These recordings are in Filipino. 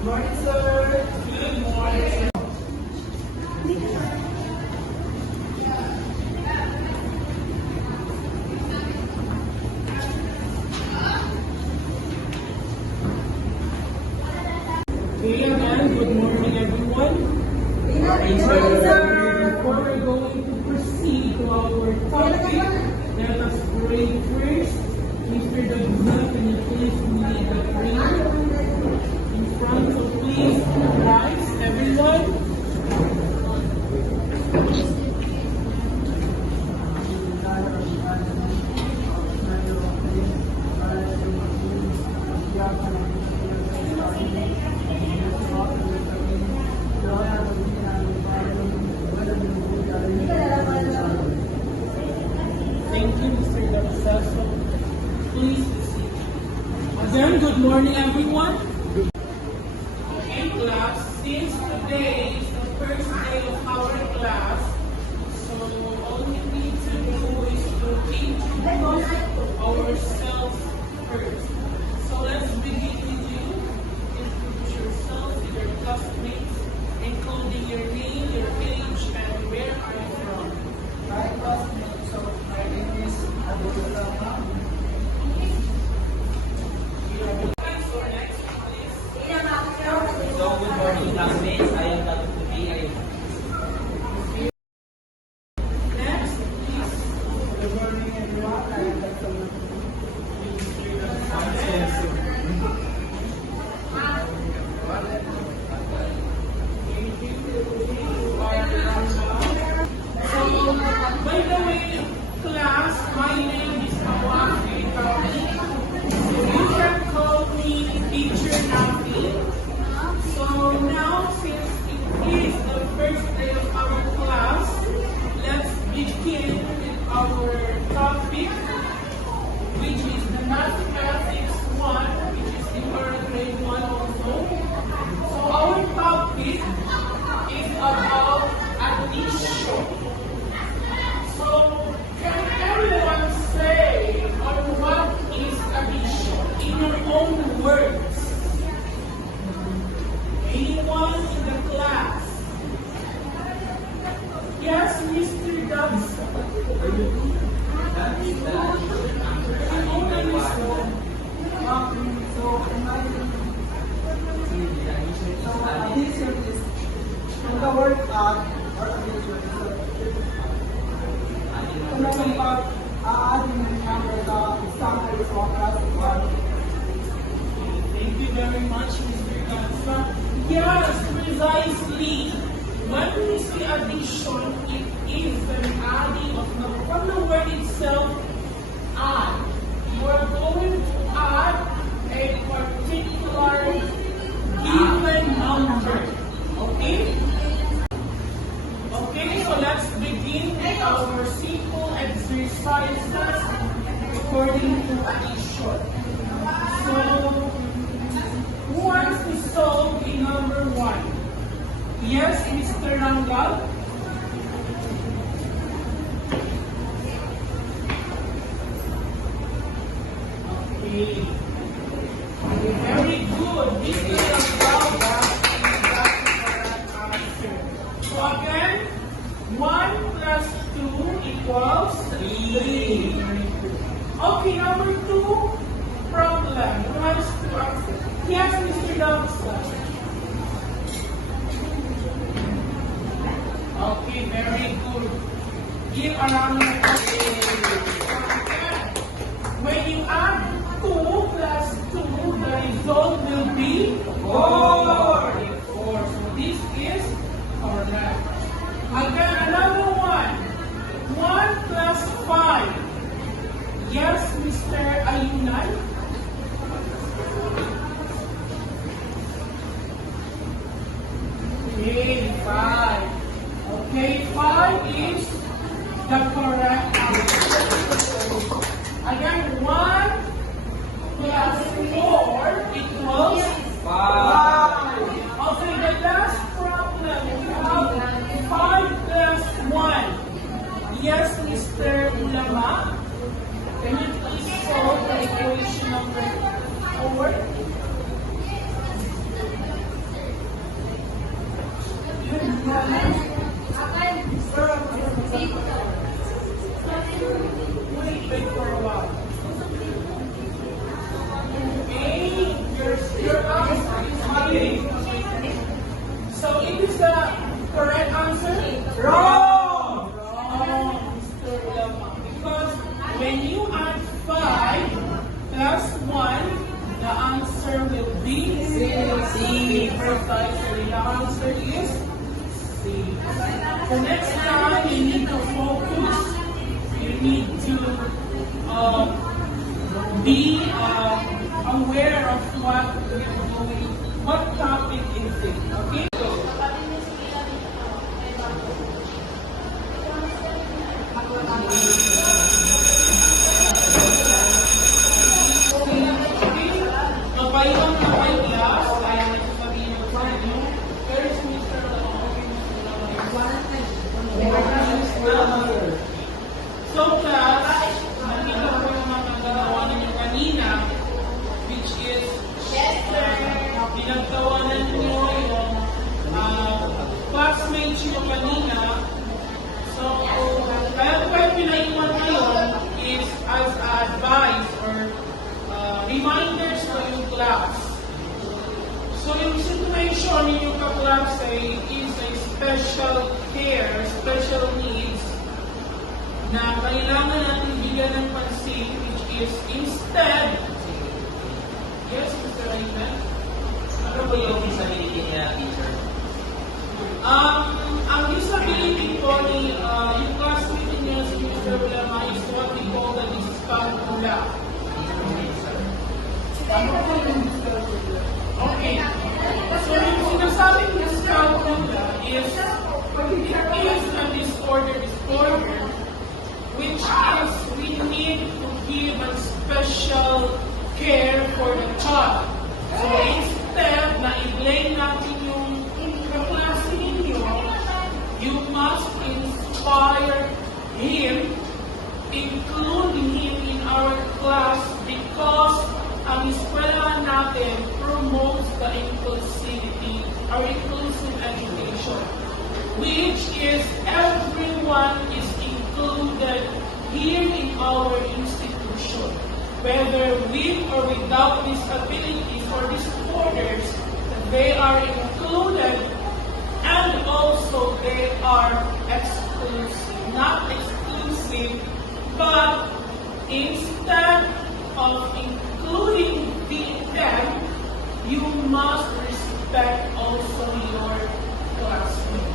Good morning, sir. Good morning. Okay, again, good morning, everyone. Good morning, sir. Before we're going to proceed to our topic, let us pray first. Mr. Dagzal, can you please lead the prayer in front? So please rise, everyone. Thank you, Mr. Dagzal. So please proceed. Again, good morning, everyone. Okay, class, since today is the first day of our class, so all we need to do is to introduce ourselves first. So let's begin with you. Introduce yourself with your classmates, including your name, your age, and where are you from. Hi, classmates. So, my name is Abdul Rahman. So, good morning, classmates. I am Dr. Tupi. Next, please. Good morning, everyone. I am Dr. So, by the way, class, my name is Awaki Kami. So you can call me Teacher Nafi. So now, since it is the first day of our class, let's begin with our topic, which is the Mathematics 1, which is in our grade 1 also. So our topic is about addition. So can everyone say on what is addition in your own words? Anyone in the class? Yes, Mr. Dobson. Addition is from the word add or addition. Kung pag adding ng number the example is 1 plus 1. Thank you very much, Mr. Gansa. Yes, precisely. When we see addition, it is an adding of number. From the word itself, add. You are going to add a particular given number. Okay? Okay, so let's begin with our simple exercises according to addition. So, who wants to solve a number 1? Yes, Mr. Rangal? Okay. Very good. Mr. Rangal, that's the correct answer. So again, 1 plus 2 equals 3. Okay, number 2, problem. Who wants to answer? Yes, Mr. Dobson. Okay, very good. Give a round of applause. When you add 2 plus 2, the result will be 4. 4. So this is correct. Again, another one. 1 plus 5. Yes, Mr. Ayunan? Okay, 5. Okay, 5 is the correct answer. Again, 1 plus 4 equals 5. Okay, the last problem, we have 5 plus 1. Yes, Mr. Ulama? Can you please solve the equation number 4? Wrong! Wrong, Mr. Lama. Because when you add 5 plus 1, the answer will be C. Precisely. The answer is C. So next time, you need to focus. You need to be aware of what you're doing. What topic is it? Okay? Mapayong na by class, ay nagsasabihin ko sa inyo, where is Mr. So class, nakita ko naman ang gagawa ninyo kanina, which is, pinagtawanan nyo yung classmates nyo kanina. So, kaya ko yung pinaiwan ngayon is as advice or reminders to yung class. So, yung situation ninyo ka-class is a special care, special needs na kailangan natin bigyan ng pansin, which is instead, yes, Mr. Raymond? Ano po yung disability niya, teacher? Ang disability po ni yung classmate niya si Mr. Lama is what we call the dyscalculia. Ano po yung dyscalculia? Okay. So yung sinasabing dyscalculia is a disorder which is we need to give a special care for the child. So instead na i-blame natin yung kaklase ninyo, you must inspire him, include him in our class because ang eskwela natin promotes the inclusivity or inclusive education, which is everyone is included here in our institution, whether with or without disabilities or disorders, they are included and also they are exclusive, not exclusive, but instead of including them, you must respect also your classmate.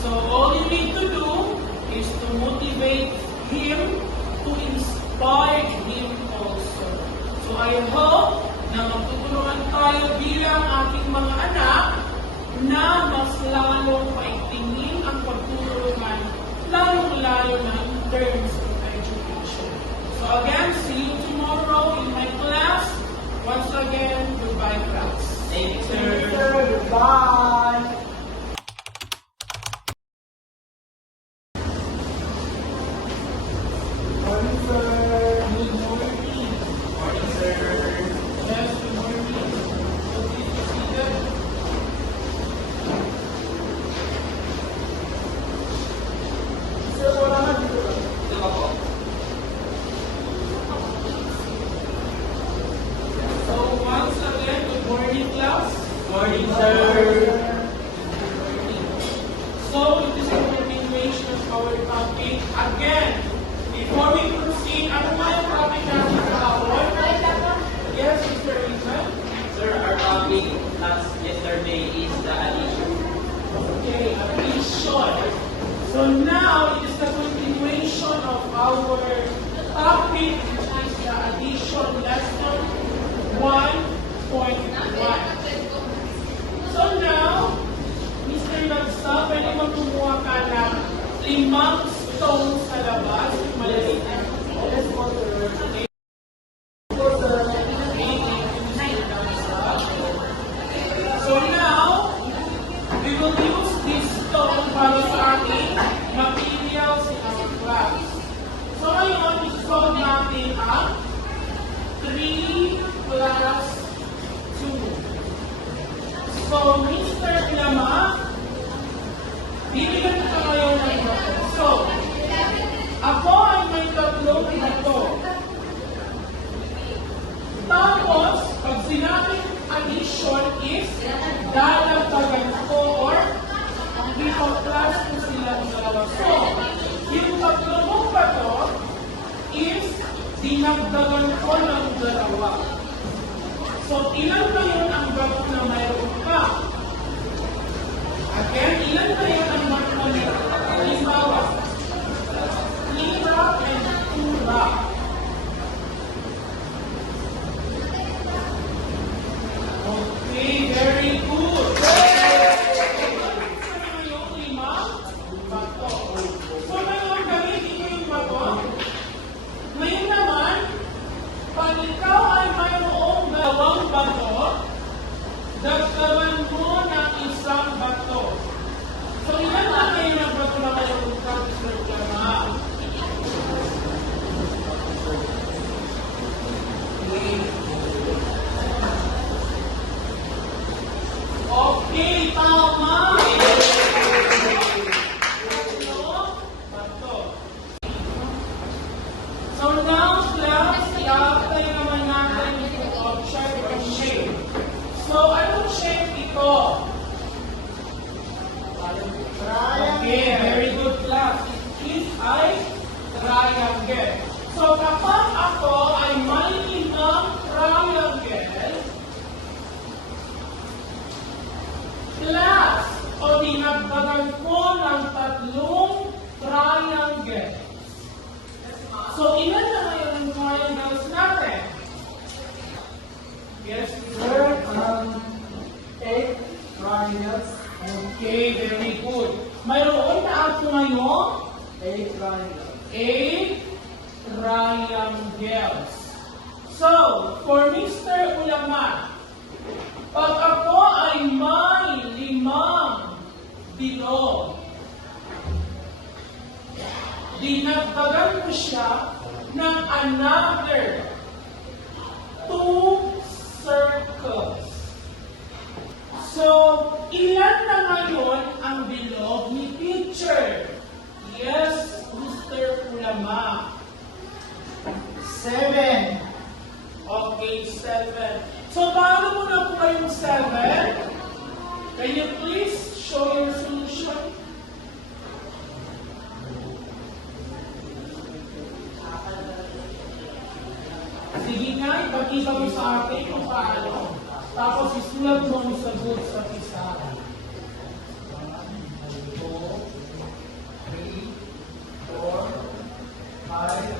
So all you need to do is to motivate him, to inspire him also. So I hope na magtutulungan tayo bilang ating mga anak na mas lalong paigtingin ang pagtutulungan, lalong-lalo na in terms of education. So again, see you tomorrow in my class. Once again, goodbye class. Thank you, sir. Sir, goodbye! Morning, sir. Good morning. Morning, sir. Yes, good morning. So please be seated. Sir, wala na dito. Ito ba po? So once again, good morning class. Morning, sir. So it is a continuation of our topic. Again, before we proceed, ano nga yung topic natin kahapon? Yes, Mr. Rizal? Sir, our topic last yesterday is the addition. Okay, addition. So now it is the continuation of our topic, which is the addition lesson 1.1. So now, Mr. Lagsa, pwede mo kumuha ka ng 5 stone sa labas, yung maliliit na Yes, po, sir. Okay. Po, sir. So now, we will use this stone para sa ating materials in our class. So ngayon, isolve natin ang 3 plus 2. So, Mr. Lama, bibigyan kita ngayon ng ito. So, ako ay may tatlong ito. Tapos, pag sinabing addition is, dadagdagan ko or ipaplas ko sila sa So, yung tatlo mong bato is dinagdagan ko ng dalawa. So, ilan ba yun ang bato na mayroon ka? Again, ilan ba yun ang bato na mayroon ka? Halimbawa, 3 rock and 2 rock. Okay, very good. Yung 5 bato. So, ngayon, gamitin mo yung bato. Ngayon naman, pag ikaw ay mayroong 2 bato, dagdagan mo ng 1 bato. So, ilan na ngayon ang bato na mayroong ka, Mr. Jama? Okay, tama! Bato. So now, class, i-apply naman natin yung object or shape. So, anong shape ito? Okay, very good class. It is a triangle. So, kapag ako ay may isang triangle, class, o dinagdagan ko ng 3 triangle. So, ilan na ngayon ang triangles natin? Yes, Sir, sir. 8 triangles. Okay, very good. Mayroon na ako ngayon 8 triangles. 8 triangles. So, for Mr. Ulaman, pag ako ay may 5 bilog, dinagdagan ko siya ng another 2 circles. So, ilan na ngayon ang bilog ni teacher? Yes, Mr. Ulama. 7. Okay, 7. So, paano mo nakuha yung 7? Can you please show your solution? Sige nga, ipakita mo sa akin kung paano. Tapos isulat mo ang sagot sa pisahan. 2, 3, 4, 5,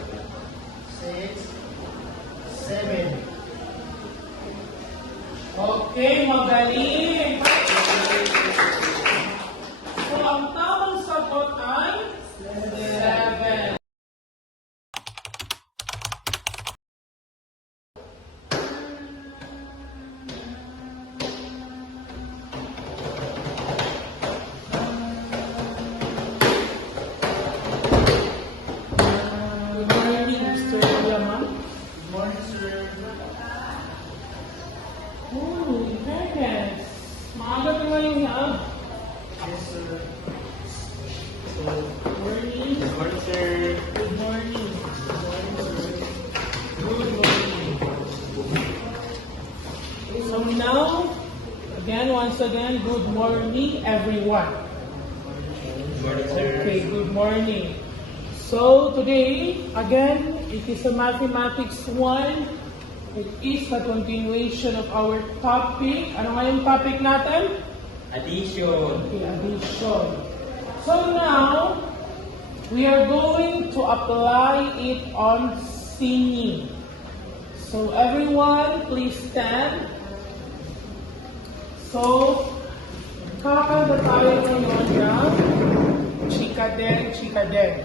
6, 7. Okay, magaling! So, ang tamang sagot ay 7. Good morning, Mr. Yaman. Good morning, sir. Oh, yes. Maaga ka ngayon, ha? Yes, sir. Good morning. Good morning, sir. Good morning. Good morning. So now, once again, good morning, everyone. Good morning, sir. Okay, good morning. So today, again, it is a Mathematics 1. It is the continuation of our topic. Ano nga yung topic natin? Addition. Okay, addition. So now, we are going to apply it on singing. So everyone, please stand. So, kakanta tayo ngayon ng Chikadeng, Chikadeng.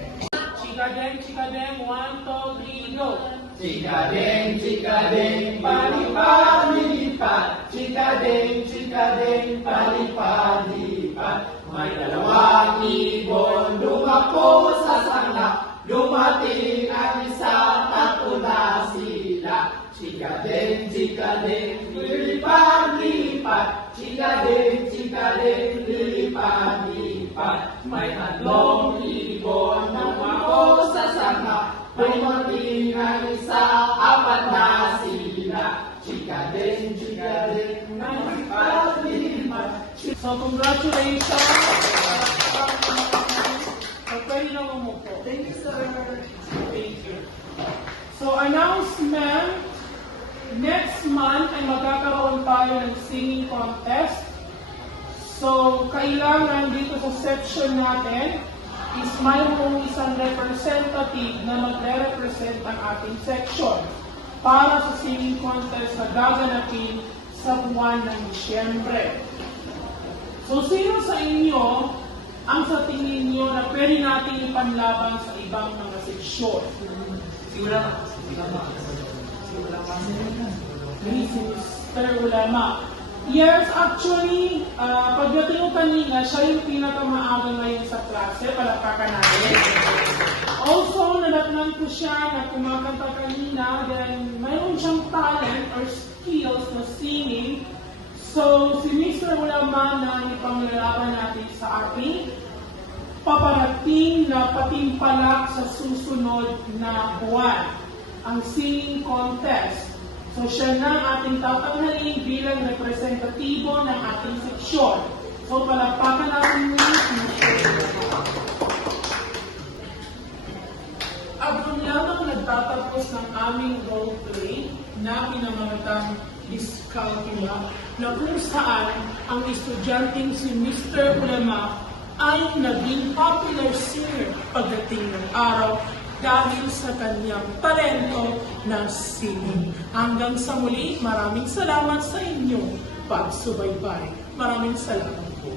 Chikadeng, Chikadeng, 1, 2, 3, go! Chikadeng, chikadeng, palipad, lilipad. Chikadeng, chikadeng, palipad, lilipad. May 2 ibon, dumako sa sanga. Dumating ang isa, 3 na sila. Chikadeng, chikadeng, lilipad, lilipad. Chikadeng, chikadeng, lilipad, lilipad. May 3 ibon, dumako sa sanga. Dumating ang isa, 4 na sila. Chikadeng, chikadeng, lilipad, lilipad. So congratulations! Thank you, sir. Thank you. So, announcement. Next month ay magkakaroon tayo ng singing contest. So, kailangan dito sa section natin is mayroong isang representative na magre-represent ang ating section para sa singing contest na gaganapin sa buwan ng Disyembre. So, sino sa inyo ang sa tingin nyo na pwede natin ipanlaban sa ibang mga seksyon? Siguro na. Mr. Ulama. Yes, actually, pagdating ko kanina, siya yung pinakamaaga ngayon sa klase, palakpakan natin. Also, nadatnan ko siya na kumakanta kanina, then mayroon siyang talent or skills na singing. So, si Mr. Ulama na ipanglalaban natin sa ating paparating na patimpalak sa susunod na buwan, ang singing contest. So, siya na ang ating tatanghalin bilang representatibo ng ating seksyon. So, palakpakan natin muna si Mr. Ulama. Abang lamang nagtatapos ng aming role play na pinamagatang Discalcula, na kung saan ang estudyanteng si Mr. Ulama ay naging popular singer pagdating ng araw dahil sa kanyang talento na singing. Hanggang sa muli, maraming salamat sa inyong pagsubaybay. Maraming salamat po.